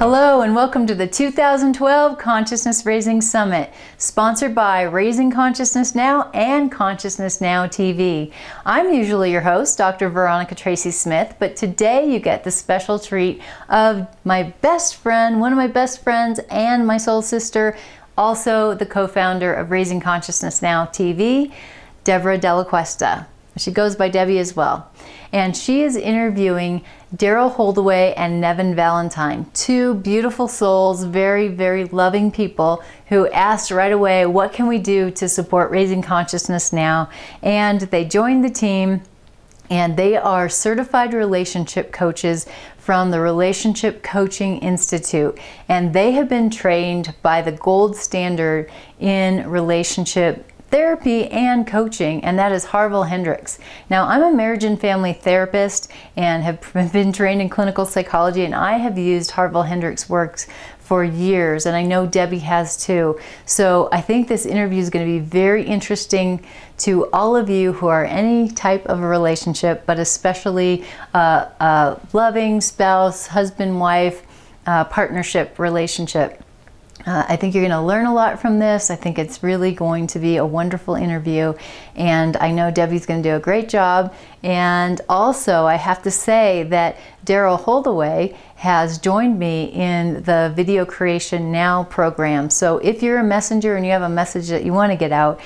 Hello and welcome to the 2012 Consciousness Raising Summit, sponsored by Raising Consciousness Now and Consciousness Now TV. I'm usually your host, Dr. Veronica Tracy Smith, but today you get the special treat of my best friend, one of my best friends and my soul sister, also the co-founder of Raising Consciousness Now TV, Deborah Della Cuesta. She goes by Debbie as well. And she is interviewing Darrell Holdaway and Nevin Valentine, two beautiful souls, very, very loving people who asked right away, what can we do to support Raising Consciousness Now? And they joined the team, and they are certified relationship coaches from the Relationship Coaching Institute. And they have been trained by the gold standard in relationship therapy and coaching, and that is Harville Hendrix. Now, I'm a marriage and family therapist and have been trained in clinical psychology, and I have used Harville Hendrix works for years, and I know Debbie has too. So I think this interview is going to be very interesting to all of you who are any type of a relationship, but especially a loving spouse, husband, wife, partnership relationship. I think you're going to learn a lot from this. I think it's really going to be a wonderful interview, and I know Debbie's going to do a great job. And also, I have to say that Darrell Holdaway has joined me in the Video Creation Now program. So if you're a messenger and you have a message that you want to get out,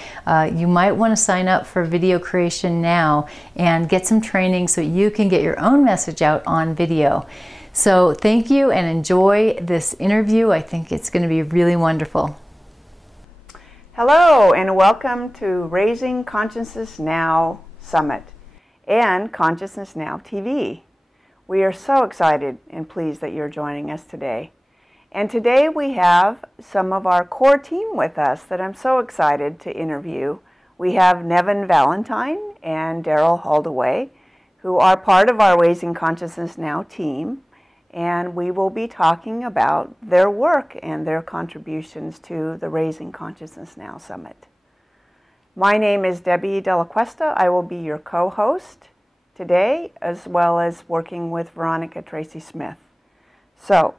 you might want to sign up for Video Creation Now and get some training so you can get your own message out on video. So thank you and enjoy this interview. I think it's going to be really wonderful. Hello and welcome to Raising Consciousness Now Summit and Consciousness Now TV. We are so excited and pleased that you're joining us today. And today we have some of our core team with us that I'm so excited to interview. We have Nevin Valentine and Darrell Holdaway, who are part of our Raising Consciousness Now team. And we will be talking about their work and their contributions to the Raising Consciousness Now Summit. My name is Debbie Della Cuesta. I will be your co-host today, as well as working with Veronica Tracy Smith. So,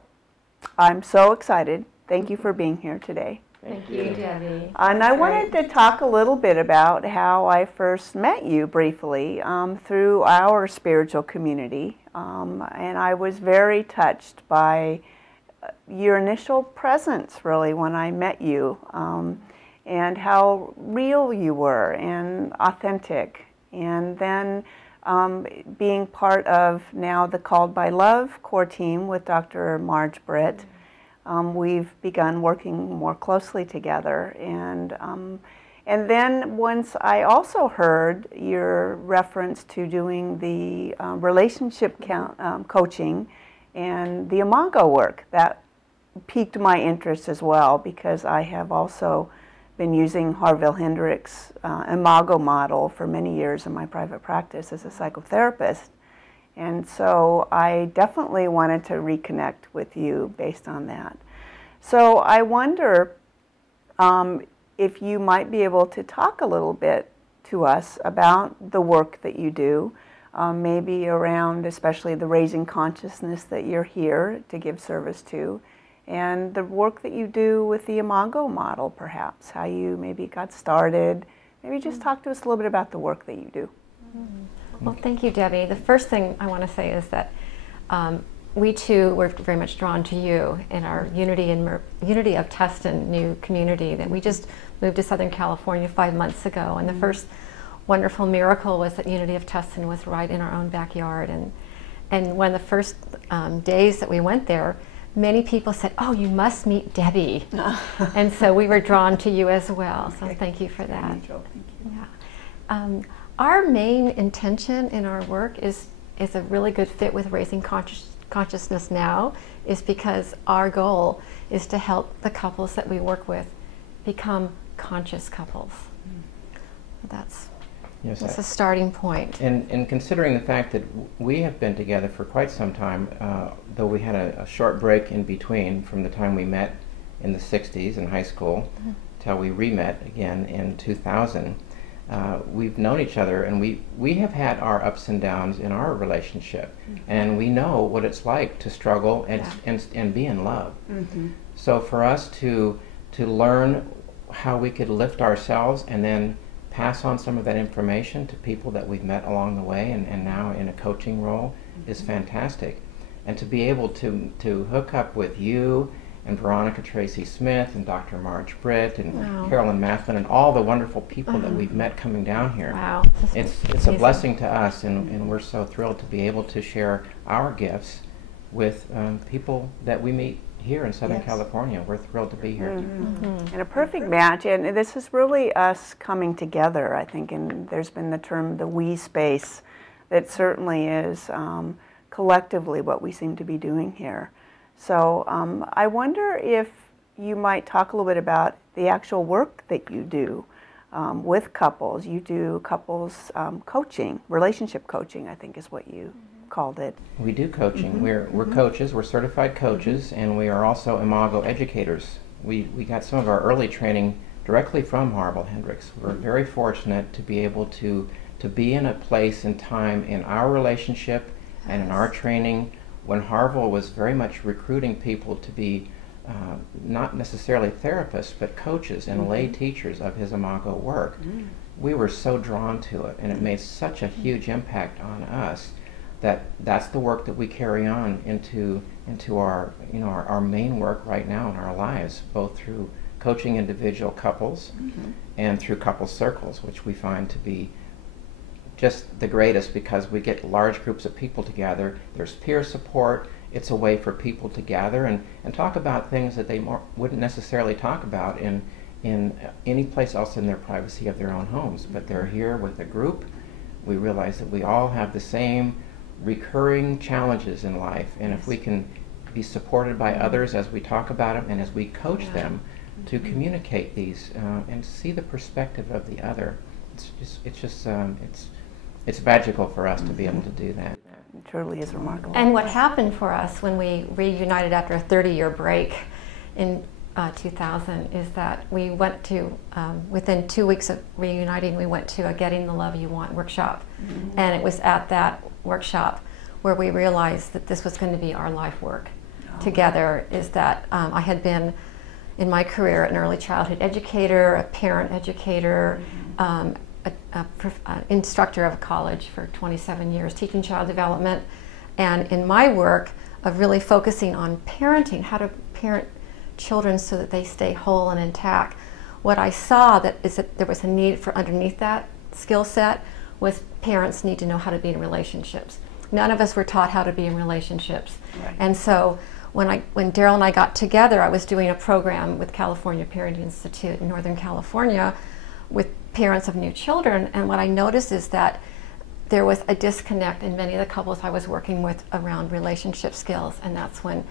I'm so excited. Thank you for being here today. Thank you, Debbie. And I wanted to talk a little bit about how I first met you briefly through our spiritual community. And I was very touched by your initial presence, really, when I met you, and how real you were and authentic. And then being part of now the Called by Love core team with Dr. Marge Britt, we've begun working more closely together. And then once I also heard your reference to doing the relationship coaching and the Imago work, that piqued my interest as well, because I have also been using Harville Hendrix Imago model for many years in my private practice as a psychotherapist. And so I definitely wanted to reconnect with you based on that. So I wonder if you might be able to talk a little bit to us about the work that you do, maybe around especially the raising consciousness that you're here to give service to, and the work that you do with the Imago model, perhaps, how you maybe got started. Maybe just talk to us a little bit about the work that you do. Well, thank you, Debbie. The first thing I want to say is that we too were very much drawn to you in our Unity of Tustin new community that we just moved to Southern California 5 months ago. And the first wonderful miracle was that Unity of Tustin was right in our own backyard. And one of the first days that we went there, many people said, "Oh, you must meet Debbie." And so we were drawn to you as well. So thank you for that. Thank you. Yeah. Our main intention in our work is a really good fit with Raising Consciousness Now, is because our goal is to help the couples that we work with become conscious couples. That's a starting point. And considering the fact that we have been together for quite some time, though we had a short break in between from the time we met in the 60s in high school till we re-met again in 2000, we've known each other, and we have had our ups and downs in our relationship, and we know what it's like to struggle and be in love. So for us to learn how we could lift ourselves and then pass on some of that information to people that we've met along the way and now in a coaching role is fantastic. And to be able to hook up with you and Veronica Tracy Smith and Dr. Marge Britt and Carolyn Mathman and all the wonderful people that we've met coming down here. Wow. It's a blessing to us, and we're so thrilled to be able to share our gifts with people that we meet here in Southern California. We're thrilled to be here. And a perfect match, and this is really us coming together, I think, and there's been the term the we space that certainly is collectively what we seem to be doing here. So I wonder if you might talk a little bit about the actual work that you do with couples. You do couples coaching, relationship coaching, I think is what you called it. We do coaching. We're coaches, we're certified coaches, and we are also Imago educators. We got some of our early training directly from Harville Hendrix. We're very fortunate to be able to be in a place and time in our relationship and in our training when Harville was very much recruiting people to be not necessarily therapists, but coaches and lay teachers of his Imago work. We were so drawn to it, and it made such a huge impact on us that's the work that we carry on into our our main work right now in our lives, both through coaching individual couples and through couple circles, which we find to be just the greatest because we get large groups of people together. There's peer support. It's a way for people to gather and talk about things that they wouldn't necessarily talk about in any place else in their privacy of their own homes. But they're here with a group. We realize that we all have the same recurring challenges in life, and if we can be supported by others as we talk about them and as we coach them to communicate these and see the perspective of the other, it's magical for us to be able to do that. It truly is remarkable. And what happened for us when we reunited after a 30-year break in 2000 is that we went to, within 2 weeks of reuniting, we went to a Getting the Love You Want workshop. And it was at that workshop where we realized that this was going to be our life work together, is that I had been in my career an early childhood educator, a parent educator, instructor of a college for 27 years, teaching child development, and in my work of really focusing on parenting, how to parent children so that they stay whole and intact. What I saw is that there was a need for underneath that skill set was parents need to know how to be in relationships. None of us were taught how to be in relationships. And so when Darrell and I got together, I was doing a program with California Parenting Institute in Northern California with parents of new children, and what I noticed is that there was a disconnect in many of the couples I was working with around relationship skills, and that's when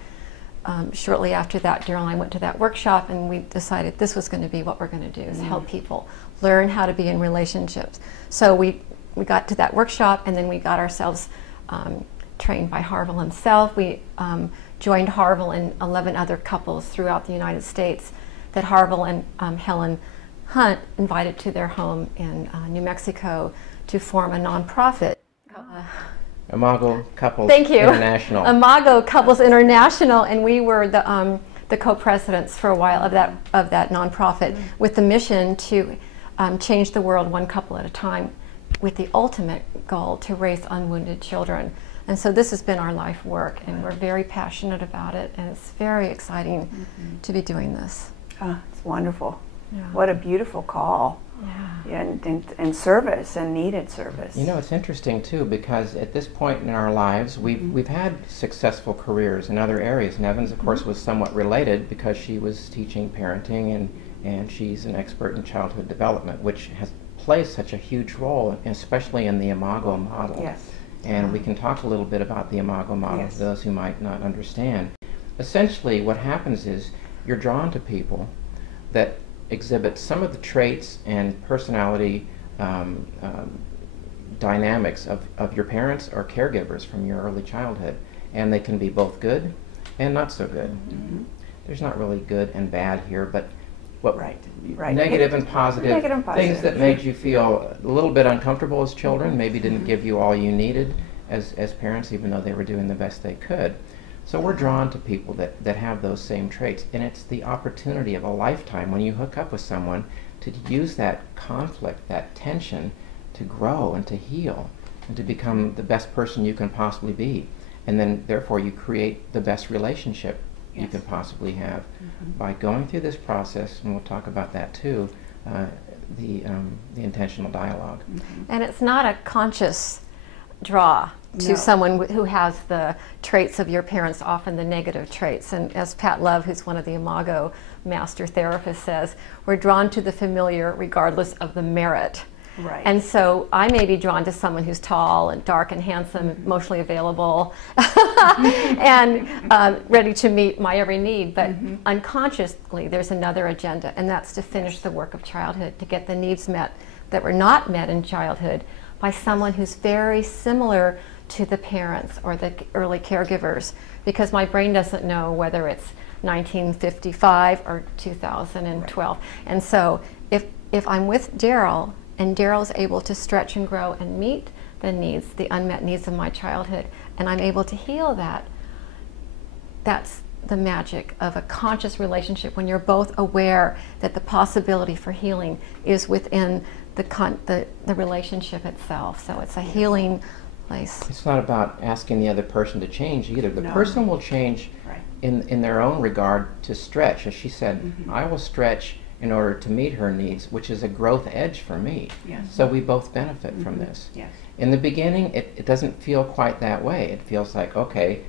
shortly after that, Darrell and I went to that workshop, and we decided this was going to be what we're going to do, is help people learn how to be in relationships. So we got to that workshop, and then we got ourselves trained by Harville himself. We joined Harville and 11 other couples throughout the United States that Harville and Helen Hunt invited to their home in New Mexico to form a nonprofit. Imago Couples Thank you. International. Imago Couples International, and we were the co-presidents for a while of that nonprofit, with the mission to change the world one couple at a time, with the ultimate goal to raise unwounded children. And so this has been our life work, and we're very passionate about it, and it's very exciting to be doing this. It's wonderful. What a beautiful call. And service, and needed service. You know, it's interesting too, because at this point in our lives, we've had successful careers in other areas. Nevin's, of course, was somewhat related because she was teaching parenting, and she's an expert in childhood development, which plays such a huge role, especially in the Imago model. Yes. And we can talk a little bit about the Imago model for those who might not understand. Essentially, what happens is you're drawn to people that exhibit some of the traits and personality dynamics of your parents or caregivers from your early childhood, and they can be both good and not so good. There's not really good and bad here, but what Right. negative and positive Negative and positive. things that made you feel a little bit uncomfortable as children, maybe didn't give you all you needed as parents, even though they were doing the best they could. So we're drawn to people that have those same traits, and it's the opportunity of a lifetime when you hook up with someone to use that conflict, that tension, to grow and to heal and to become the best person you can possibly be. And then therefore you create the best relationship you can possibly have by going through this process, and we'll talk about that too, the intentional dialogue. And it's not a conscious draw to someone who has the traits of your parents, often the negative traits. And as Pat Love, who's one of the Imago master therapists, says, we're drawn to the familiar regardless of the merit. Right. And so I may be drawn to someone who's tall and dark and handsome, emotionally available, and ready to meet my every need. But unconsciously, there's another agenda, and that's to finish the work of childhood, to get the needs met that were not met in childhood by someone who's very similar to the parents or the early caregivers, because my brain doesn't know whether it's 1955 or 2012. Right. And so if I'm with Darrell, and Darrell's able to stretch and grow and meet the needs, the unmet needs of my childhood, and I'm able to heal that, that's the magic of a conscious relationship, when you're both aware that the possibility for healing is within the relationship itself. So it's a healing place. It's not about asking the other person to change either. The person will change in their own regard to stretch. As she said, I will stretch in order to meet her needs, which is a growth edge for me. So we both benefit from this. In the beginning, it doesn't feel quite that way. It feels like, okay,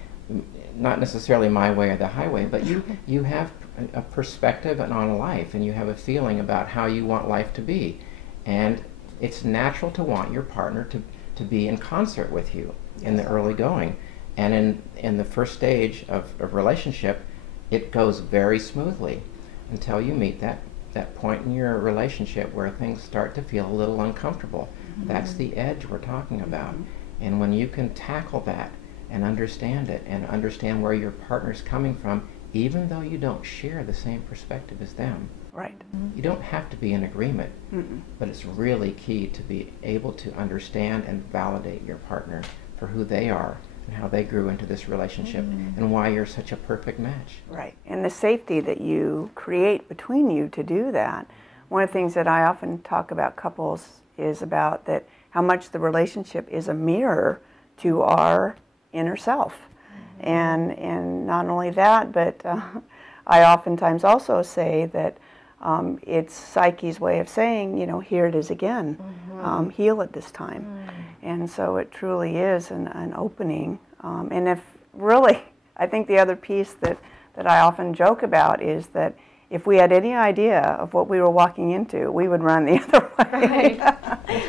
not necessarily my way or the highway, but you have a perspective on life, and you have a feeling about how you want life to be. And it's natural to want your partner to be in concert with you in the early going. And in the first stage of relationship, it goes very smoothly until you meet that point in your relationship where things start to feel a little uncomfortable. That's the edge we're talking about. And when you can tackle that and understand it and understand where your partner's coming from, even though you don't share the same perspective as them, you don't have to be in agreement, but it's really key to be able to understand and validate your partner for who they are and how they grew into this relationship and why you're such a perfect match. Right, and the safety that you create between you to do that. One of the things that I often talk about couples is about that how much the relationship is a mirror to our inner self. And not only that, but I oftentimes also say that it's psyche's way of saying, here it is again, heal it this time. And so it truly is an opening. And if really, I think the other piece that I often joke about is that if we had any idea of what we were walking into, we would run the other way.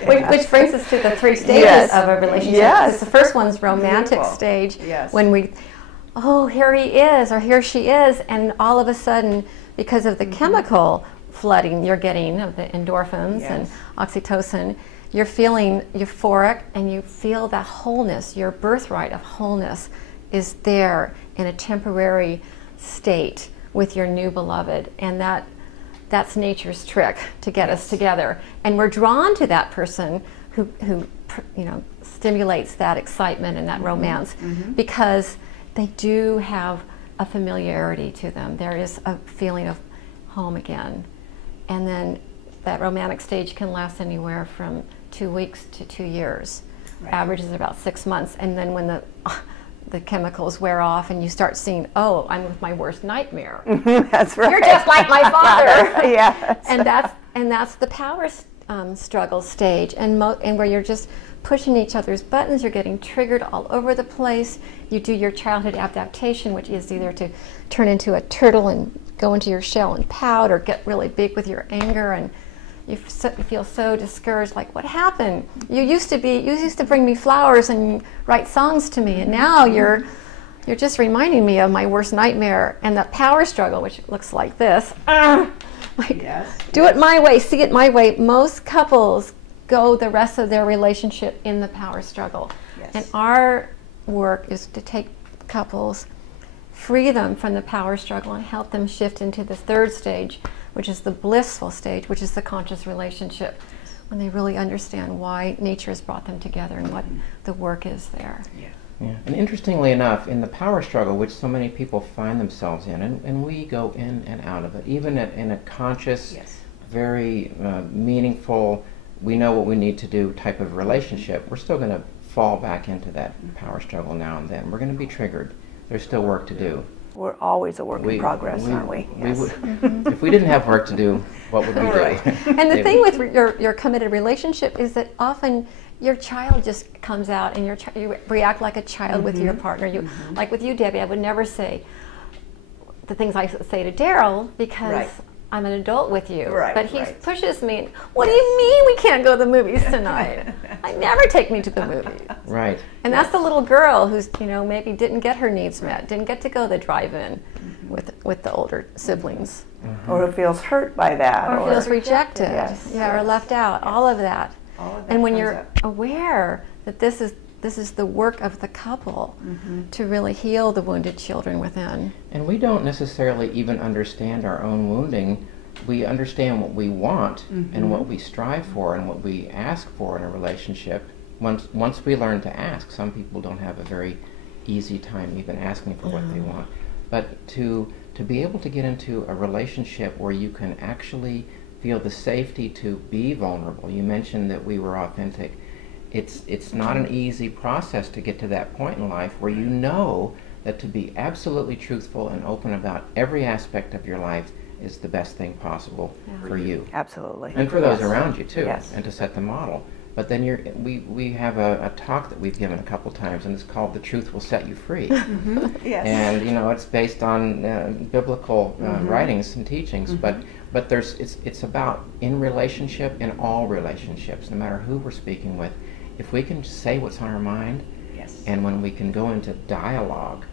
Which brings us to the 3 stages of a relationship. The first one's romantic stage, when we, oh, here he is or here she is, and all of a sudden, because of the chemical flooding you're getting of the endorphins and oxytocin, you're feeling euphoric, and you feel that wholeness, your birthright of wholeness is there in a temporary state with your new beloved. And that's nature's trick to get us together. And we're drawn to that person who stimulates that excitement and that romance, because they do have a familiarity to them. There is a feeling of home again. And then that romantic stage can last anywhere from 2 weeks to 2 years. Average is about 6 months. And then when the chemicals wear off and you start seeing, oh, I'm with my worst nightmare. That's right. You're just like my father. Yes. And that's the power struggle stage, and where you're just pushing each other's buttons. You're getting triggered all over the place. You do your childhood adaptation, which is either to turn into a turtle and go into your shell and pout, or get really big with your anger, and you feel so discouraged, like, what happened? You used to bring me flowers and write songs to me, and now you're just reminding me of my worst nightmare. And that power struggle, which looks like this, do it my way, see it my way. Most couples go the rest of their relationship in the power struggle. And our work is to take couples, free them from the power struggle, and help them shift into the 3rd stage, which is the blissful stage, which is the conscious relationship, when they really understand why nature has brought them together and what the work is there. Yeah. And interestingly enough, in the power struggle, which so many people find themselves in, and we go in and out of it, even in a conscious, very meaningful, we know what we need to do type of relationship, we're still going to fall back into that power struggle now and then. We're going to be triggered. There's still work to do. We're always a work in progress, aren't we? If we didn't have work to do, what would we do? And the thing with your committed relationship is that often your child just comes out and you react like a child with your partner. Like with you, Debbie, I would never say the things I say to Darrell because I'm an adult with you. But he pushes me. What do you mean we can't go to the movies tonight? I never take me to the movies. Right. And that's the little girl who's, maybe didn't get her needs met, didn't get to go to the drive-in with the older siblings. Or who feels hurt by that. Or feels rejected. Or left out. All of that. And when you're aware that this is the work of the couple to really heal the wounded children within. And we don't necessarily even understand our own wounding. We understand what we want and what we strive for and what we ask for in a relationship. Once we learn to ask, some people don't have a very easy time even asking for what they want. But to be able to get into a relationship where you can actually feel the safety to be vulnerable. You mentioned that we were authentic. It's not an easy process to get to that point in life where you know that to be absolutely truthful and open about every aspect of your life is the best thing possible for you. Absolutely. And for those around you too, and to set the model. But then we have a talk that we've given a couple times, and it's called "The Truth Will Set You Free." And it's based on biblical writings and teachings, but it's about in relationship, in all relationships, no matter who we're speaking with, if we can say what's on our mind, and when we can go into dialogue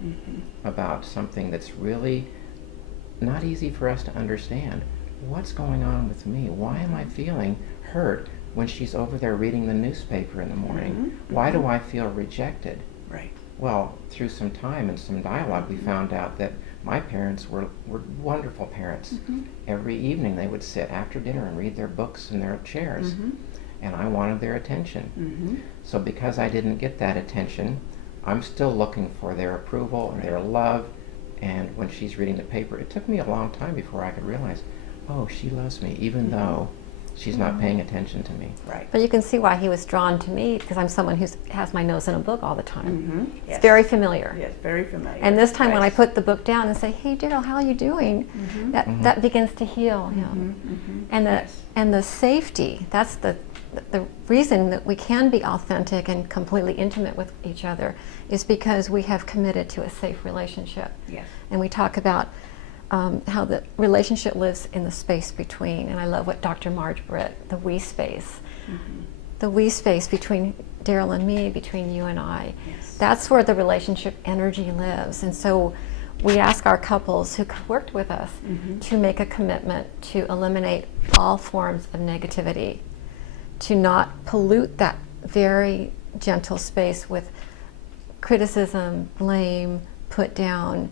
about something that's really not easy for us to understand, what's going on with me? Why am I feeling hurt when she's over there reading the newspaper in the morning? Why do I feel rejected? Well, through some time and some dialogue, we found out that my parents were wonderful parents. Every evening they would sit after dinner and read their books in their chairs, and I wanted their attention. So because I didn't get that attention, I'm still looking for their approval and their love. And when she's reading the paper, it took me a long time before I could realize, oh, she loves me, even though she's not paying attention to me. But you can see why he was drawn to me, because I'm someone who has my nose in a book all the time. It's very familiar. Yes, very familiar. And this time when I put the book down and say, hey, Darrell, how are you doing? That begins to heal him. And the safety, that's the reason that we can be authentic and completely intimate with each other is because we have committed to a safe relationship. And we talk about how the relationship lives in the space between, and I love what Dr. Marge Britt, the we space. The we space between Darrell and me, between you and I. That's where the relationship energy lives. And so we ask our couples who worked with us to make a commitment to eliminate all forms of negativity, to not pollute that very gentle space with criticism, blame, put down.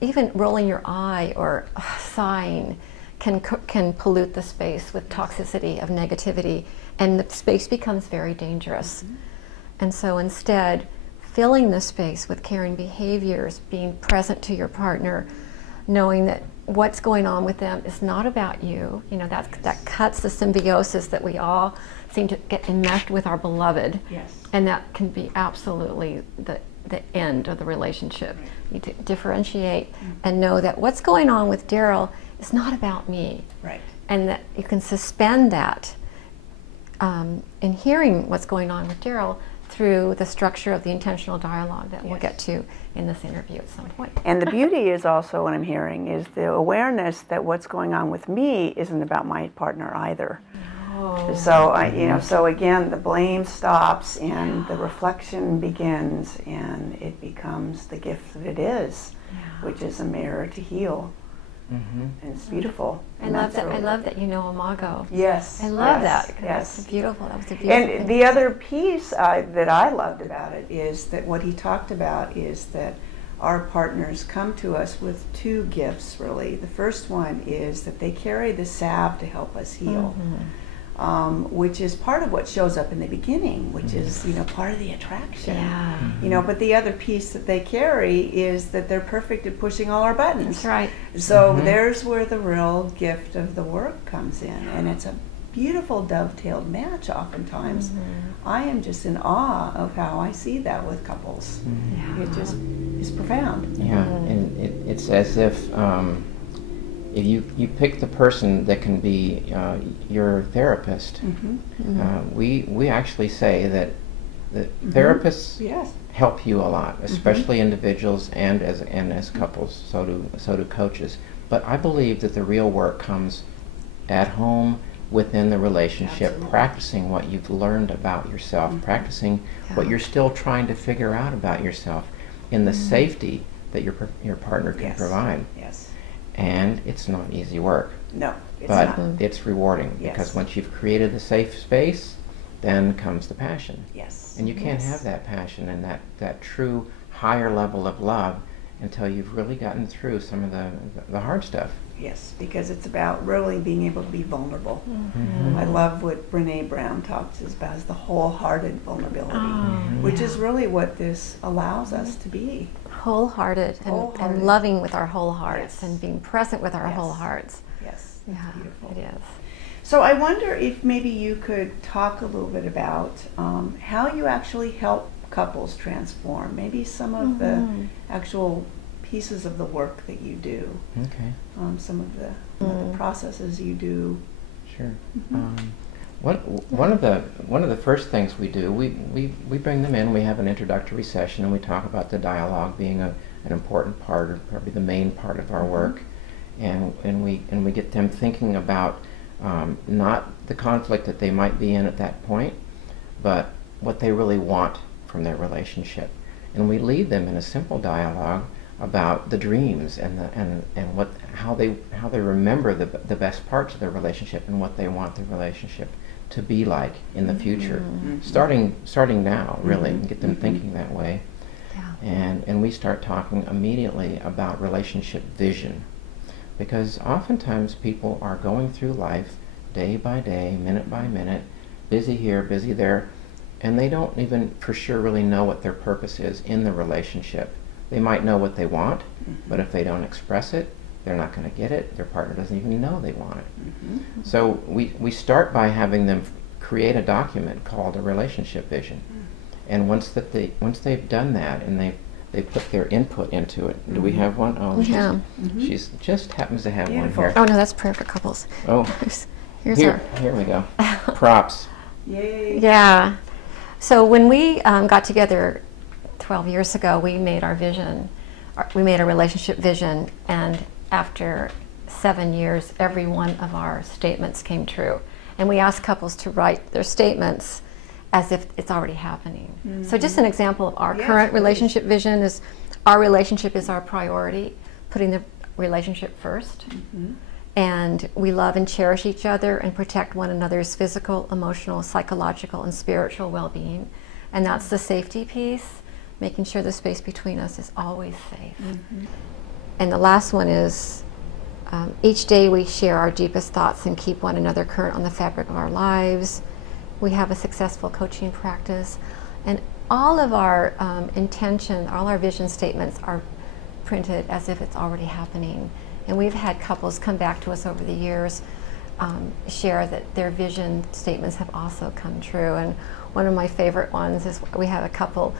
Even rolling your eye or sighing can pollute the space with toxicity of negativity, and the space becomes very dangerous. And so instead, filling the space with caring behaviors, being present to your partner, knowing that what's going on with them is not about you. That cuts the symbiosis that we all seem to get enmeshed with our beloved. And that can be absolutely the end of the relationship. You differentiate and know that what's going on with Darrell is not about me. And that you can suspend that in hearing what's going on with Darrell through the structure of the intentional dialogue that we'll get to in this interview at some point. And the beauty is also what I'm hearing is the awareness that what's going on with me isn't about my partner either. So so again, the blame stops and the reflection begins, and it becomes the gift that it is, which is a mirror to heal. And it's beautiful. I love that you know Imago. I love that. That's beautiful. That was a beautiful thing. And the other piece that I loved about it is that what he talked about is that our partners come to us with two gifts, really. The first one is that they carry the salve to help us heal. Which is part of what shows up in the beginning, which is, you know, part of the attraction. Yeah. You know, but the other piece that they carry is that they're perfect at pushing all our buttons. That's right. So there's where the real gift of the work comes in, and it's a beautiful dovetailed match oftentimes. I am just in awe of how I see that with couples. It just is profound. Yeah, and it's as if you pick the person that can be your therapist. We actually say that therapists help you a lot, especially individuals and as couples. So do coaches. But I believe that the real work comes at home, within the relationship, practicing what you've learned about yourself, practicing what you're still trying to figure out about yourself, in the safety that your partner can provide. And it's not easy work. No, it's but not. It's rewarding, because once you've created the safe space, then comes the passion. And you can't have that passion and that true higher level of love until you've really gotten through some of the hard stuff. Yes, because it's about really being able to be vulnerable. I love what Brene Brown talks about as the wholehearted vulnerability, which is really what this allows us to be. Wholehearted and loving with our whole hearts and being present with our whole hearts. Yes, that's beautiful. It is. So I wonder if maybe you could talk a little bit about how you actually help couples transform, maybe some of the actual pieces of the work that you do. Okay. Some of the processes you do. Sure. One of the first things we do, we bring them in. We have an introductory session, and we talk about the dialogue being an important part, or probably the main part of our work, and we get them thinking about not the conflict that they might be in at that point, but what they really want from their relationship, and we lead them in a simple dialogue about the dreams and how they remember the best parts of their relationship and what they want their relationship to be like in the future, starting now, really, and get them thinking that way. And we start talking immediately about relationship vision, because oftentimes people are going through life day by day, minute by minute, busy here, busy there, and they don't even for sure really know what their purpose is in the relationship. They might know what they want, but if they don't express it, they're not going to get it. Their partner doesn't even know they want it. So we start by having them create a document called a relationship vision. And once they've done that and they put their input into it. Do we have one? Oh, she's just happens to have one here. Oh no, that's prayer for couples. Oh, here we go. Props. Yay. Yeah. So when we got together 12 years ago, we made our vision. We made a relationship vision, and after 7 years, every one of our statements came true. And we asked couples to write their statements as if it's already happening. So just an example of our current relationship vision is, our relationship is our priority, putting the relationship first. And we love and cherish each other and protect one another's physical, emotional, psychological, and spiritual well-being. And that's the safety piece, making sure the space between us is always safe. And the last one is, each day we share our deepest thoughts and keep one another current on the fabric of our lives. We have a successful coaching practice, and all of our intention, all our vision statements are printed as if it's already happening. And we've had couples come back to us over the years, share that their vision statements have also come true. And one of my favorite ones is, we have a couple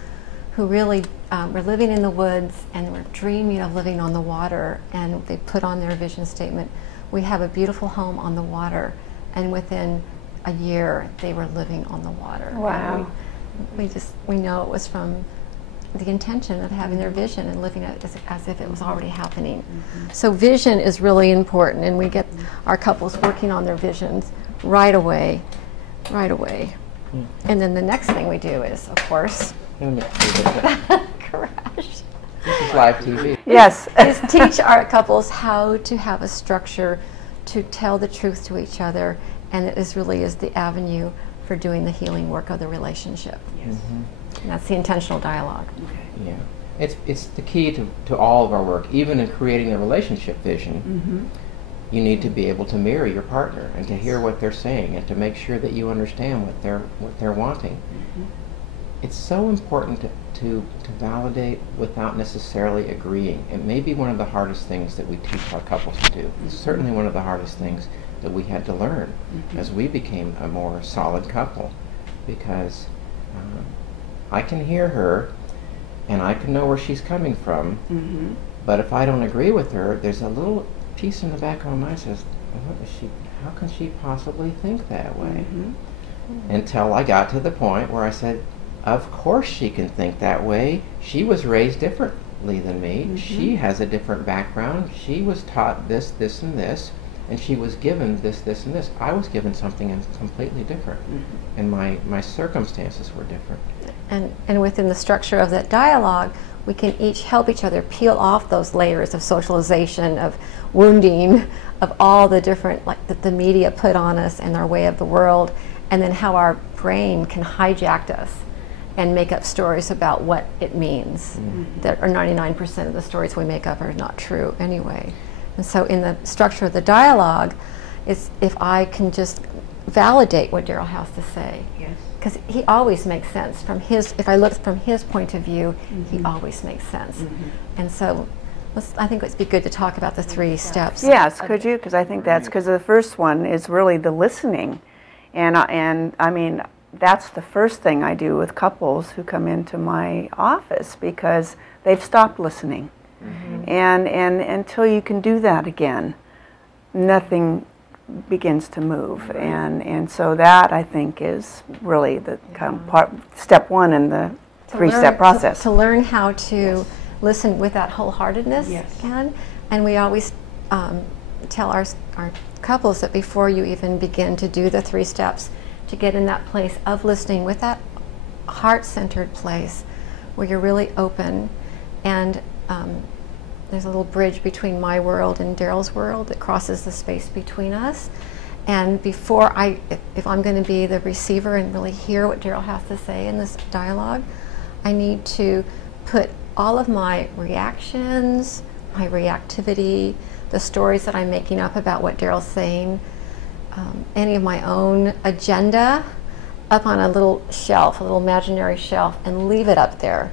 who really were living in the woods and were dreaming of living on the water, and they put on their vision statement, we have a beautiful home on the water, and within a year they were living on the water. Wow. We know it was from the intention of having their vision and living it as if it was already happening. So vision is really important, and we get our couples working on their visions right away. And then the next thing we do is, of course, crash. This is live TV. Yes. Is teach our couples how to have a structure to tell the truth to each other, and it really is the avenue for doing the healing work of the relationship. And that's the intentional dialogue. Yeah. It's the key to all of our work. Even in creating the relationship vision, you need to be able to mirror your partner and to hear what they're saying and to make sure that you understand what they're wanting. It's so important to validate without necessarily agreeing. It may be one of the hardest things that we teach our couples to do. It's certainly one of the hardest things that we had to learn as we became a more solid couple, because I can hear her and I can know where she's coming from, but if I don't agree with her, there's a little piece in the back of my mind that says, how can she possibly think that way? Until I got to the point where I said, of course she can think that way. She was raised differently than me. She has a different background. She was taught this, this, and this, and she was given this, this, and this. I was given something completely different, and my circumstances were different. And within the structure of that dialogue, we can each help each other peel off those layers of socialization, of wounding, of all the different, like that the media put on us and our way of the world, and then how our brain can hijack us and make up stories about what it means. That are 99% of the stories we make up are not true anyway. And so in the structure of the dialogue, it's if I can just validate what Darrell has to say. Because he always makes sense from his, if I look from his point of view, he always makes sense. And so I think it'd be good to talk about the 3 steps. Yes, could you? Because I think that's, because the first one is really the listening. And I mean, that's the first thing I do with couples who come into my office, because they've stopped listening. And until you can do that again, nothing begins to move. And so that, I think, is really the kind of step 1 in the 3-step process. To learn how to listen with that wholeheartedness again. And we always tell our couples that before you even begin to do the 3 steps, to get in that place of listening with that heart-centered place where you're really open, and there's a little bridge between my world and Darrell's world that crosses the space between us. And before if I'm going to be the receiver and really hear what Darrell has to say in this dialogue, I need to put all of my reactions, my reactivity, the stories that I'm making up about what Darrell's saying, any of my own agenda, up on a little shelf, a little imaginary shelf, and leave it up there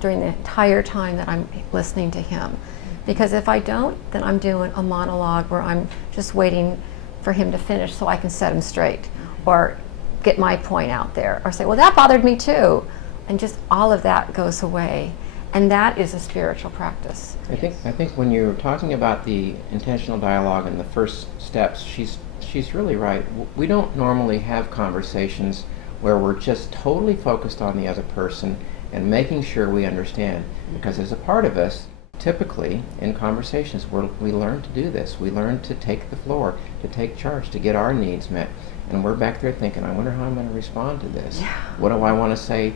during the entire time that I'm listening to him. Because if I don't, then I'm doing a monologue where I'm just waiting for him to finish so I can set him straight, or get my point out there, or say, well, that bothered me too. And just all of that goes away. And that is a spiritual practice. I think when you're talking about the intentional dialogue and the first steps, she's really right. We don't normally have conversations where we're just totally focused on the other person and making sure we understand. Because as a part of us, typically in conversations, we learn to do this. We learn to take the floor, to take charge, to get our needs met. And we're back there thinking, I wonder how I'm going to respond to this. What do I want to say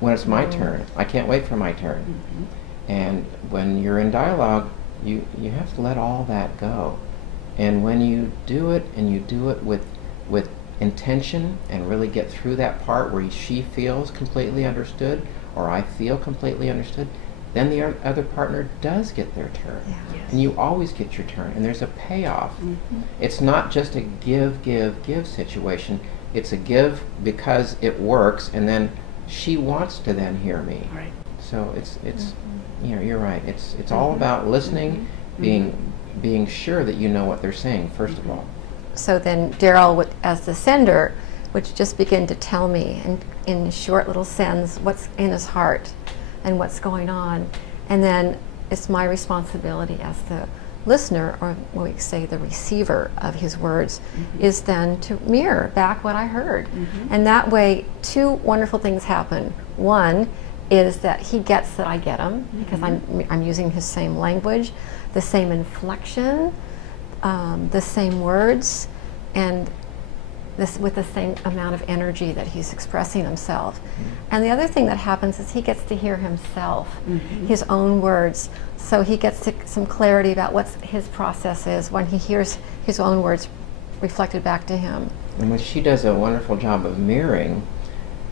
when it's my turn? I can't wait for my turn. And when you're in dialogue, you have to let all that go. And when you do it, and you do it with intention, and really get through that part where she feels completely understood, or I feel completely understood, then the other partner does get their turn. And you always get your turn, and there's a payoff. It's not just a give, give, give situation. It's a give because it works, and then she wants to then hear me. So it's you know, you're right. It's all about listening, being sure that you know what they're saying, first of all. So then Darrell, as the sender, would just begin to tell me in short little sends what's in his heart and what's going on. And then it's my responsibility as the listener, or we say the receiver of his words, is then to mirror back what I heard. And that way 2 wonderful things happen. One is that he gets that I get him, because I'm using his same language, the same inflection, the same words, and this with the same amount of energy that he's expressing himself. And the other thing that happens is he gets to hear himself, his own words, so he gets some clarity about what his process is when he hears his own words reflected back to him. And when she does a wonderful job of mirroring,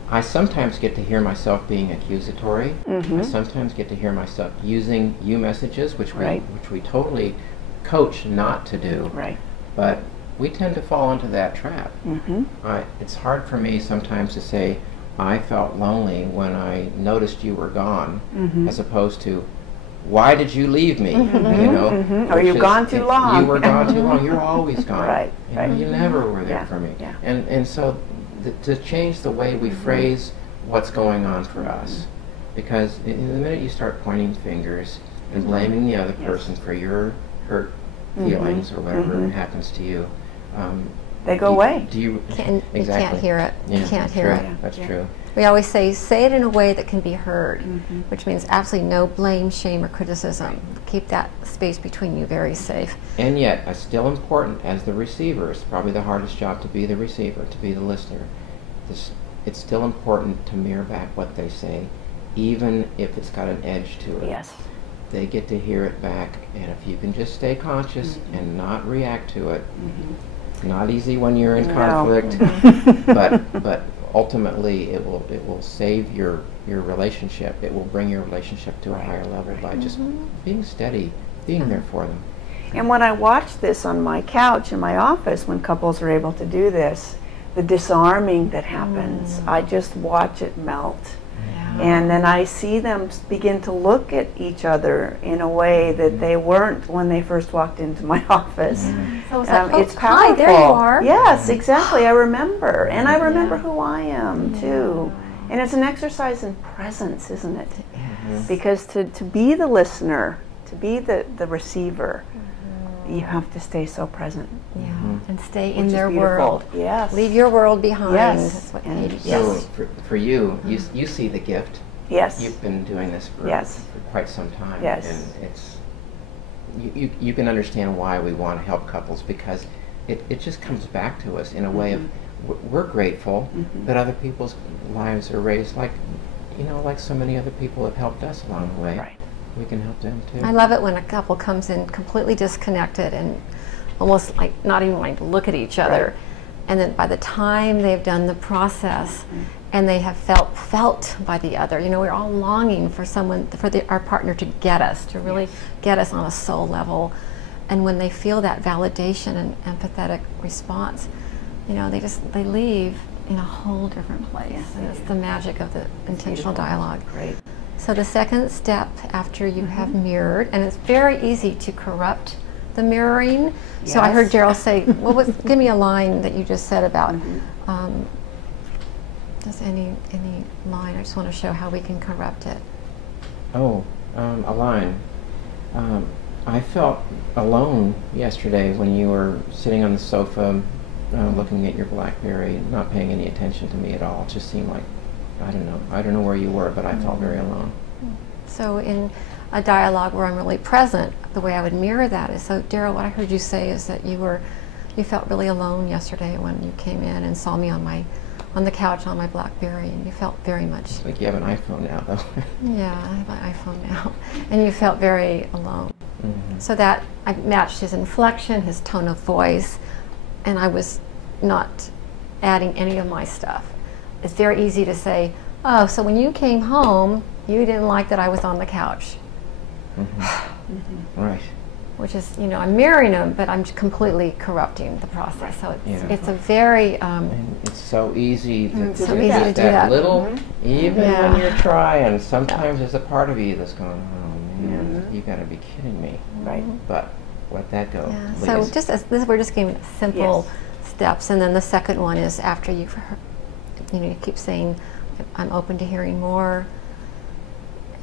I sometimes get to hear myself being accusatory. I sometimes get to hear myself using you messages, which we totally coach not to do. Right. But we tend to fall into that trap. It's hard for me sometimes to say, I felt lonely when I noticed you were gone, as opposed to, why did you leave me? You know, or you've gone too long. You were gone too long. You're always gone. Right. You know, you never were there for me. And so to change the way we phrase what's going on for us, because in the minute you start pointing fingers and blaming the other person for your hurt feelings or whatever happens to you, they go away. You can't hear it. Yeah, you can't hear it. That's true. We always say it in a way that can be heard, which means absolutely no blame, shame, or criticism. Keep that space between you very safe. And yet, it's still important as the receiver. It's probably the hardest job, to be the receiver, to be the listener. It's still important to mirror back what they say, even if it's got an edge to it. Yes. They get to hear it back, and if you can just stay conscious and not react to it, not easy when you're in conflict, but ultimately it will save your relationship. It will bring your relationship to a higher level by just being steady, being there for them. And when I watch this on my couch in my office, when couples are able to do this, the disarming that happens, I just watch it melt. And then I see them begin to look at each other in a way that they weren't when they first walked into my office. So it's like, it's powerful. Hi, there you are. Yes, exactly. I remember. And I remember who I am, too. And it's an exercise in presence, isn't it? Because to be the listener, to be the receiver, you have to stay so present. And stay Which in is their beautiful. world. Yes. Leave your world behind. Yes. That's what And Katie So says. for you, you see the gift. Yes. You've been doing this for quite some time. Yes. And it's you can understand why we want to help couples, because it just comes back to us in a way of we're grateful that other people's lives are raised like so many other people have helped us along the way. Right. We can help them too. I love it when a couple comes in completely disconnected and almost like not even wanting to look at each other. And then by the time they've done the process and they have felt by the other, we're all longing for someone, our partner to get us, to really get us on a soul level. And when they feel that validation and empathetic response, they leave in a whole different place. And it's the magic of the intentional dialogue. Great. So the second step after you have mirrored, and it's very easy to corrupt the mirroring. So I heard Darrell say, give me a line that you just said about, just any line. I just want to show how we can corrupt it. Oh, a line. I felt alone yesterday when you were sitting on the sofa looking at your BlackBerry, not paying any attention to me at all. It just seemed like, I don't know where you were, but I felt very alone. So in a dialogue where I'm really present, the way I would mirror that is, so Darrell, what I heard you say is that you felt really alone yesterday when you came in and saw me on the couch on my BlackBerry, and you felt very much... It's like you have an iPhone now, though. Yeah, I have my iPhone now. And you felt very alone. So that I matched his inflection, his tone of voice, and I was not adding any of my stuff. It's very easy to say, oh, so when you came home, you didn't like that I was on the couch. Right. Which is, I'm mirroring him, but I'm completely corrupting the process. So it's a very... and it's so easy to do that. Little, even when you're trying, sometimes there's a part of you that's going, oh man, you gotta be kidding me. Right. But let that go. So we're just giving simple steps, and then the second one is after you've heard, you keep saying, I'm open to hearing more,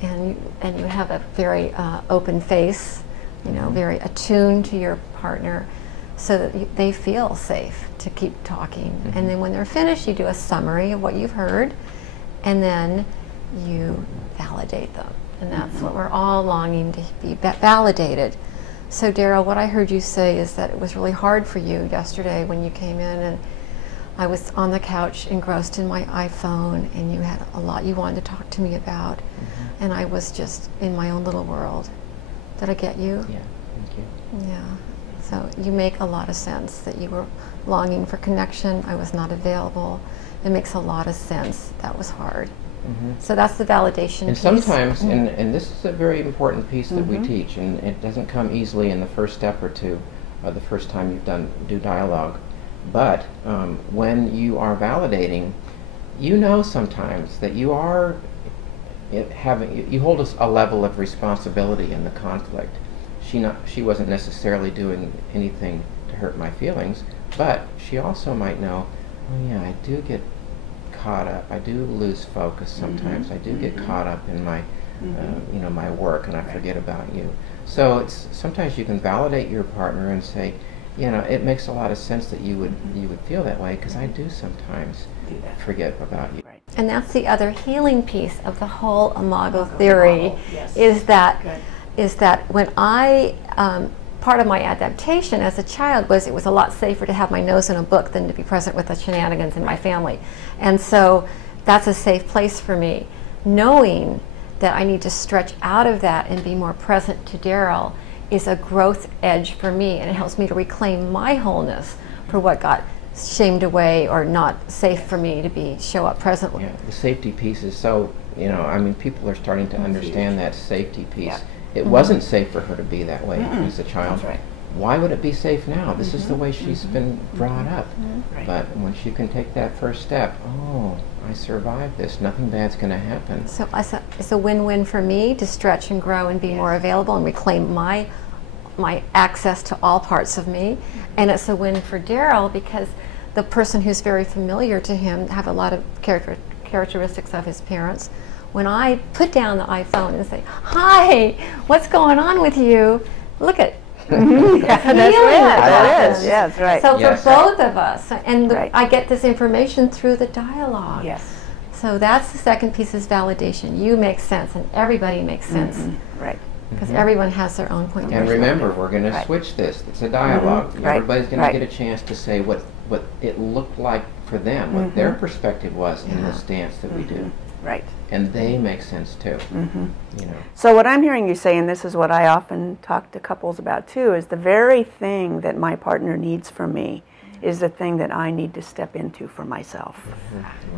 and you have a very open face, very attuned to your partner, so that they feel safe to keep talking. And then when they're finished, you do a summary of what you've heard, and then you validate them. And that's what we're all longing to be validated. So Darrell, what I heard you say is that it was really hard for you yesterday when you came in, and I was on the couch engrossed in my iPhone, and you had a lot you wanted to talk to me about, and I was just in my own little world. Did I get you? Yeah, thank you. Yeah. So you make a lot of sense that you were longing for connection. I was not available. It makes a lot of sense. That was hard. So that's the validation And piece. sometimes, and this is a very important piece that we teach, and it doesn't come easily in the first step or two, or the first time you've do dialogue. But when you are validating, you know sometimes that you are you hold a level of responsibility in the conflict. She wasn't necessarily doing anything to hurt my feelings, but she also might know, oh yeah, I do get caught up. I do lose focus sometimes. I do get caught up in my, you know, my work, and I forget about you. So it's sometimes you can validate your partner and say, you know, it makes a lot of sense that you would feel that way, because I do sometimes forget about you. And that's the other healing piece of the whole imago theory, is that when I part of my adaptation as a child was it was a lot safer to have my nose in a book than to be present with the shenanigans in my family. And so that's a safe place for me. Knowing that I need to stretch out of that and be more present to Darrell is a growth edge for me, and it helps me to reclaim my wholeness for what got shamed away or not safe for me to show up presently. Yeah, the safety piece is so, you know, I mean, people are starting to understand that safety piece. It wasn't safe for her to be that way as a child. That's right. Why would it be safe now? This is the way she's been brought up. Right. But when she can take that first step, oh, I survived this. Nothing bad's going to happen. So it's a win-win for me to stretch and grow and be more available and reclaim my access to all parts of me. And it's a win for Darrell because the person who's very familiar to him have a lot of characteristics of his parents. When I put down the iPhone and say, hi, what's going on with you? Look at That's right. That is. Yes, right. So Yes. for both of us, and Right. I get this information through the dialogue. Yes. So that's the second piece, is validation. You make sense, and everybody makes sense, Right. because everyone has their own point of view. And remember, we're going to switch this. It's a dialogue. Right. Everybody's going Right. to get a chance to say what it looked like for them, what their perspective was in this dance that we do. Right. And they make sense too. You know. So what I'm hearing you say, and this is what I often talk to couples about too, is the very thing that my partner needs from me is the thing that I need to step into for myself.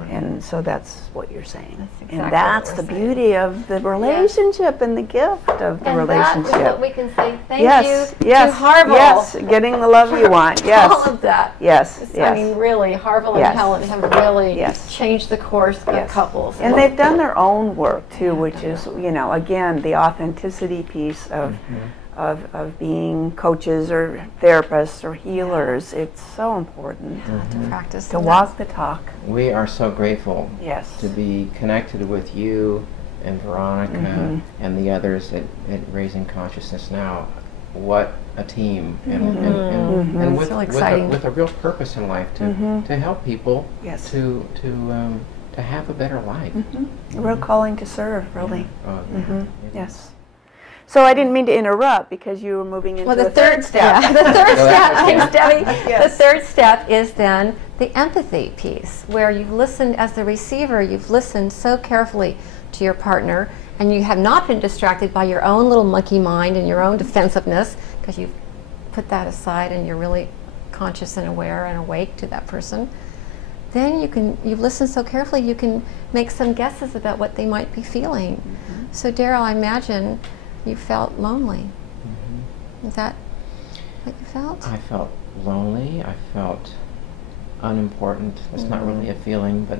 And so that's what you're saying. That's exactly and that's what the we're saying. beauty of the relationship and the gift of the And relationship. that is what we can say thank yes, you yes, to Harville. yes, getting the love you want. Yes, All of that. yes, I yes. mean, really, Harville Yes. and Helen have really Yes. changed the course of Yes. couples. And they've done their own work too, which is, you know, again, the authenticity piece of being coaches or therapists or healers. It's so important to practice to and walk the talk. We are so grateful Yes. to be connected with you and Veronica and the others at Raising Consciousness Now. What a team, and with, really exciting. with a real purpose in life to help people Yes. to have a better life. A real calling to serve, really. Oh, Yes. So I didn't mean to interrupt because you were moving into Well, the third step. Yeah, the third step, Yeah. thanks, Debbie. Yes. The third step is then the empathy piece, where you've listened as the receiver, you've listened so carefully to your partner, and you have not been distracted by your own little monkey mind and your own defensiveness, because you've put that aside and you're really conscious and aware and awake to that person. Then you've listened so carefully, you can make some guesses about what they might be feeling. So Darrell, I imagine you felt lonely. Is that what you felt? I felt lonely. I felt unimportant. That's not really a feeling, but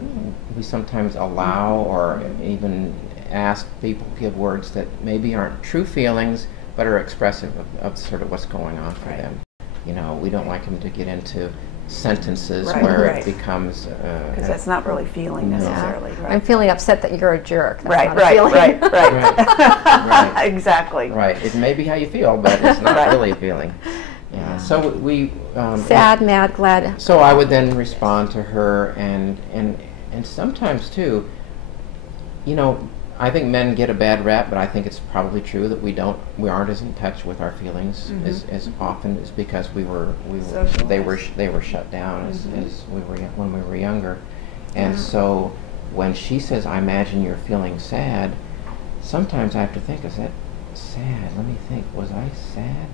we sometimes allow or even ask people to give words that maybe aren't true feelings, but are expressive of sort of what's going on for them. You know, we don't like them to get into sentences where it becomes Because that's not really feeling necessarily. I'm Right. feeling upset that you're a jerk. That's Right, not a right, feeling. right. Exactly. Right. It may be how you feel, but it's not really a feeling. Yeah. So we Sad, mad, glad. So I would then respond to her, and sometimes too, you know, I think men get a bad rap, but I think it's probably true that we aren't as in touch with our feelings as often, is because they were shut down as when we were younger, and so when she says, "I imagine you're feeling sad," sometimes I have to think, is that sad? Let me think. Was I sad?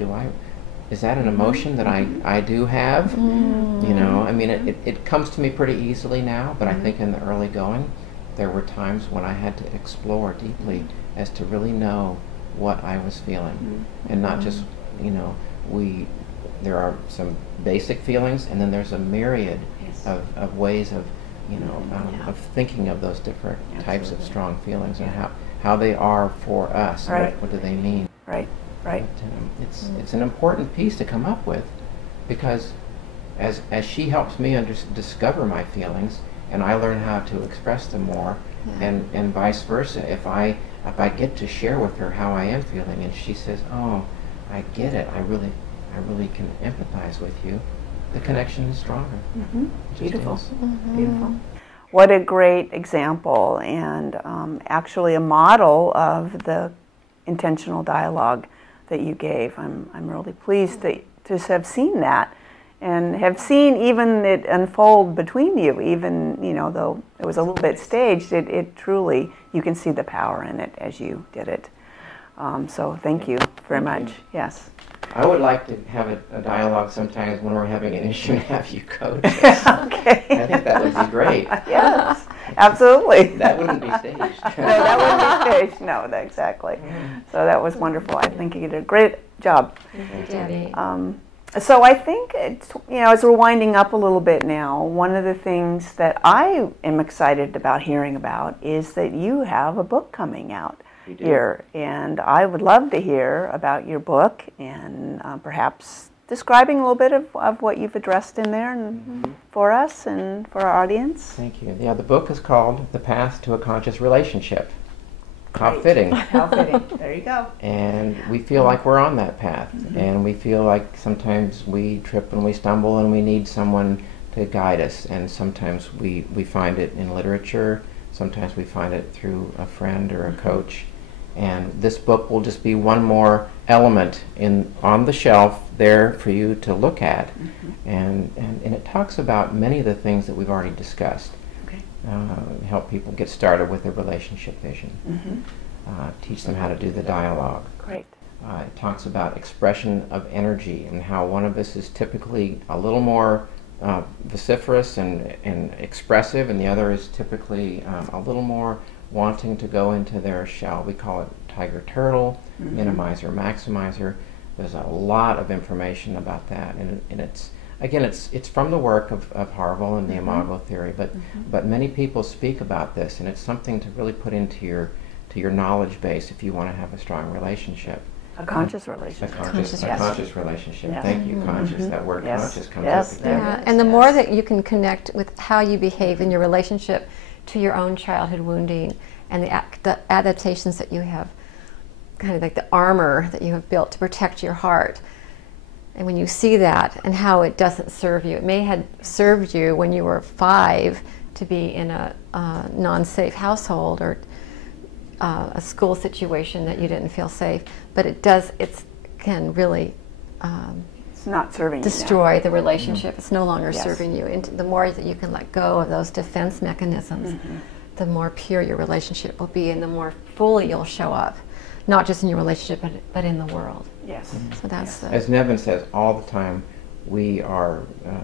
is that an emotion that I do have? You know, I mean, it comes to me pretty easily now, but I think in the early going, there were times when I had to explore deeply as to really know what I was feeling, and not just, you know, there are some basic feelings, and then there's a myriad of ways of, you know, of thinking of those different types of strong feelings and how they are for us. Right. What do they mean? Right. Right. But, it's an important piece to come up with, because as she helps me discover my feelings, and I learn how to express them more, and vice versa. If I get to share with her how I am feeling, and she says, "Oh, I get it. I really can empathize with you," the connection is stronger. Beautiful. Beautiful. What a great example, and actually a model of the intentional dialogue that you gave. I'm really pleased to have seen that, and have seen even it unfold between you, even, you know, though it was a little bit staged, it truly, you can see the power in it as you did it. So thank you very much. Yes. I would like to have a dialogue sometimes when we're having an issue and have you coach. Okay. I think that would be great. Yes, absolutely. That wouldn't be staged. No, that wouldn't be staged. No, exactly. So that was wonderful. I think you did a great job. Thank you, Debbie. So I think, you know, as we're winding up a little bit now, one of the things that I am excited about hearing about is that you have a book coming out here, and I would love to hear about your book, and perhaps describing a little bit of what you've addressed in there and for us and for our audience. Thank you. Yeah, the book is called The Path to a Conscious Relationship. How fitting. How fitting. There you go. And we feel like we're on that path, and we feel like sometimes we trip and we stumble and we need someone to guide us, and sometimes we find it in literature, sometimes we find it through a friend or a coach. And this book will just be one more element on the shelf there for you to look at. And it talks about many of the things that we've already discussed. Help people get started with their relationship vision. Teach them how to do the dialogue. Great. It talks about expression of energy and how one of us is typically a little more vociferous and expressive, and the other is typically a little more wanting to go into their shell. We call it tiger turtle, minimizer, maximizer. There's a lot of information about that, and it's again, it's from the work of Harville and the imago theory, but many people speak about this, and it's something to really put into your knowledge base if you want to have a strong relationship. A conscious relationship. A conscious relationship. Yes. Thank you, conscious. That word conscious comes up again. Yeah, and the more that you can connect with how you behave in your relationship to your own childhood wounding and the adaptations that you have, kind of like the armor that you have built to protect your heart. And when you see that and how it doesn't serve you, it may have served you when you were 5 to be in a non-safe household or a school situation that you didn't feel safe, but it can really it's not serving destroy the relationship. It's no longer serving you. And the more that you can let go of those defense mechanisms, the more pure your relationship will be, and the more fully you'll show up, not just in your relationship, but in the world. Yes. So that's as Nevin says all the time, we are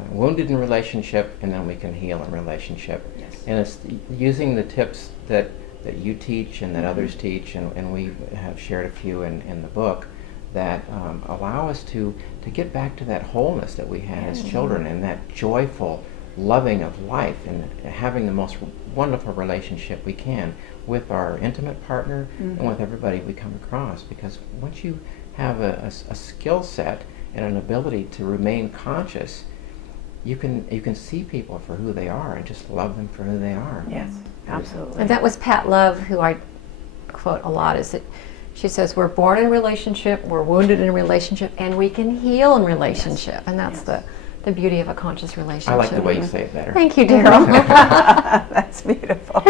wounded in relationship, and then we can heal in relationship. Yes. And it's using the tips that you teach and that others teach, and we have shared a few in the book, that allow us to get back to that wholeness that we had as children, and that joyful loving of life, and having the most wonderful relationship we can with our intimate partner and with everybody we come across. Because once you have a skill set and an ability to remain conscious, you can see people for who they are and just love them for who they are. Yes, absolutely. And that was Pat Love, who I quote a lot, is that she says, we're born in relationship, we're wounded in relationship, and we can heal in relationship. And that's the beauty of a conscious relationship. I like the way you say it better. Thank you, Darrell. That's beautiful.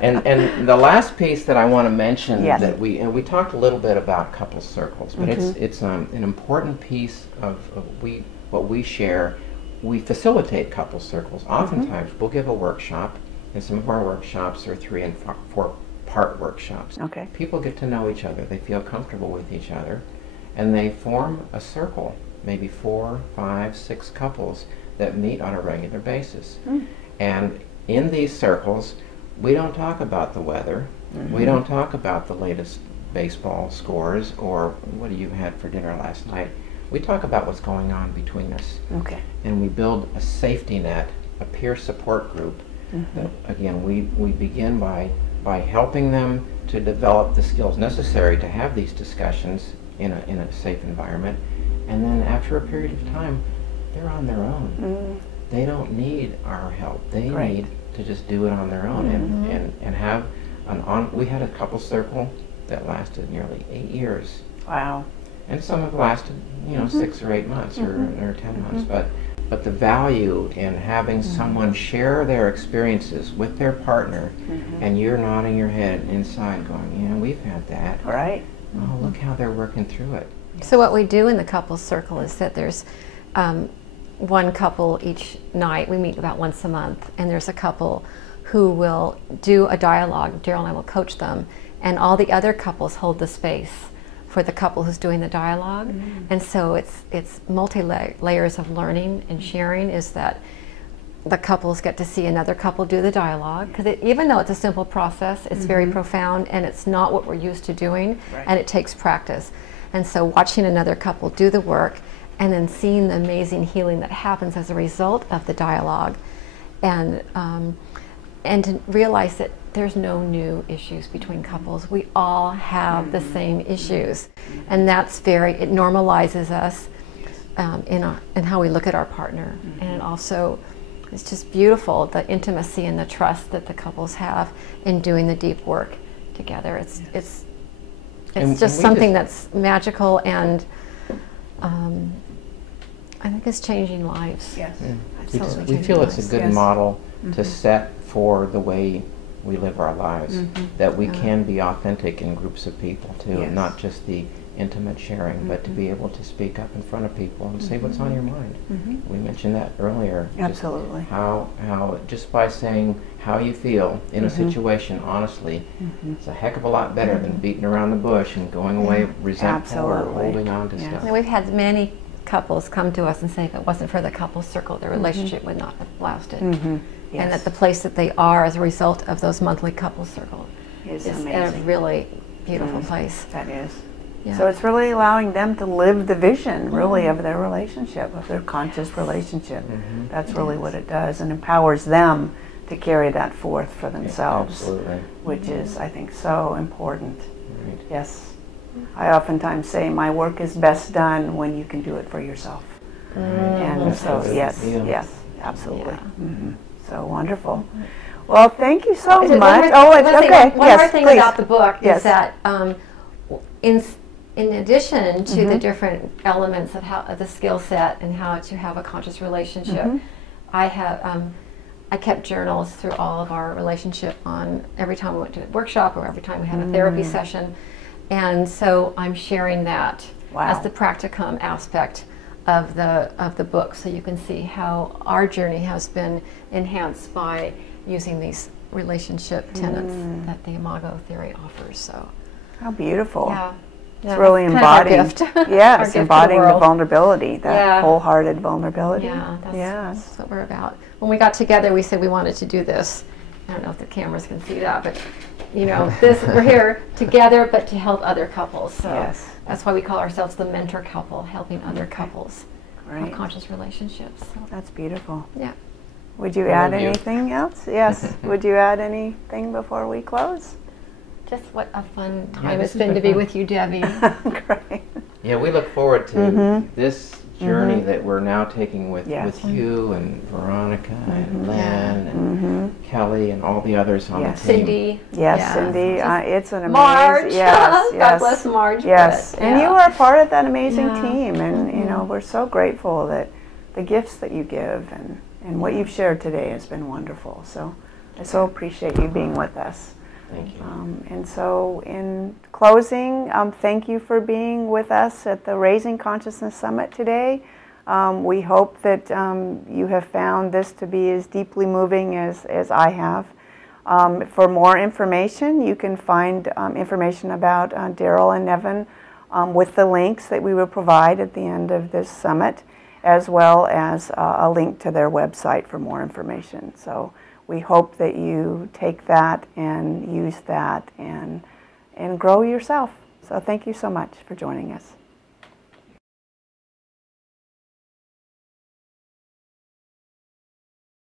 And the last piece that I want to mention, that we talked a little bit about couple circles, but it's an important piece of what we share. We facilitate couple circles. Oftentimes we'll give a workshop, and some of our workshops are 3 and 4 part workshops. Okay. People get to know each other, they feel comfortable with each other, and they form a circle maybe 4, 5, 6 couples that meet on a regular basis. And in these circles, we don't talk about the weather. We don't talk about the latest baseball scores or what you had for dinner last night. We talk about what's going on between us. Okay. And we build a safety net, a peer support group. That, again, we begin by helping them to develop the skills necessary to have these discussions in a safe environment. And then after a period of time, they're on their own. They don't need our help. They need to just do it on their own and have we had a couple circle that lasted nearly 8 years. Wow. And some have lasted, 6 or 8 months or 10 months. But the value in having someone share their experiences with their partner, and you're nodding your head inside going, yeah, we've had that. Right. Oh, look how they're working through it. So what we do in the couples circle is that there's one couple each night. We meet about once a month, and there's a couple who will do a dialogue. Darrell and I will coach them, and all the other couples hold the space for the couple who's doing the dialogue. And so it's multi-layers of learning and sharing, is that the couples get to see another couple do the dialogue, because even though it's a simple process, it's very profound, and it's not what we're used to doing, and it takes practice. And so watching another couple do the work and then seeing the amazing healing that happens as a result of the dialogue, and to realize that there's no new issues between couples. We all have the same issues, and that's it normalizes us in how we look at our partner. And it also, it's just beautiful, the intimacy and the trust that the couples have in doing the deep work together. It's just something that's magical, and I think it's changing lives. Yes. We feel it's a good model to set for the way we live our lives, that we can be authentic in groups of people too, and not just the intimate sharing, but to be able to speak up in front of people and say what's on your mind. We mentioned that earlier. Absolutely. How just by saying how you feel in a situation honestly, it's a heck of a lot better than beating around the bush and going away resentful or holding on to stuff. And we've had many couples come to us and say if it wasn't for the couples circle, their relationship would not have lasted. And that the place that they are as a result of those monthly couples circle is a really beautiful place. That is. Yeah. So it's really allowing them to live the vision, really, of their relationship, of their conscious relationship. That's really what it does, and empowers them to carry that forth for themselves, which is, I think, so important. Yes. I oftentimes say my work is best done when you can do it for yourself. And so, yes, absolutely. So wonderful. Well, thank you so much. One more thing about the book is that in addition to the different elements of the skill set and how to have a conscious relationship, I kept journals through all of our relationship on every time we went to a workshop or every time we had a therapy session. And so I'm sharing that as the practicum aspect of the book, so you can see how our journey has been enhanced by using these relationship tenets that the Imago theory offers. So how beautiful. It's really embodying, embodying the vulnerability, that wholehearted vulnerability. That's what we're about. When we got together, we said we wanted to do this. I don't know if the cameras can see that, but we're here together, but to help other couples. So that's why we call ourselves the mentor couple, helping other couples have conscious relationships. So. That's beautiful. Yeah. Would you add anything else? Yes. Would you add anything before we close? Just what a fun time it's been to be with you, Debbie. Great. Yeah, we look forward to this journey that we're now taking with you and Veronica and Len and Kelly and all the others on the team. Cindy. Cindy. It's an amazing. Marge. God bless Marge. Yes, and you are part of that amazing team, and we're so grateful that the gifts that you give and what you've shared today has been wonderful. So I so appreciate you being with us. Thank you. And so in closing, thank you for being with us at the Raising Consciousness Summit today. We hope that you have found this to be as deeply moving as I have. For more information, you can find information about Darrell and Nevin with the links that we will provide at the end of this summit, as well as a link to their website for more information. So we hope that you take that and use that and grow yourself. So thank you so much for joining us.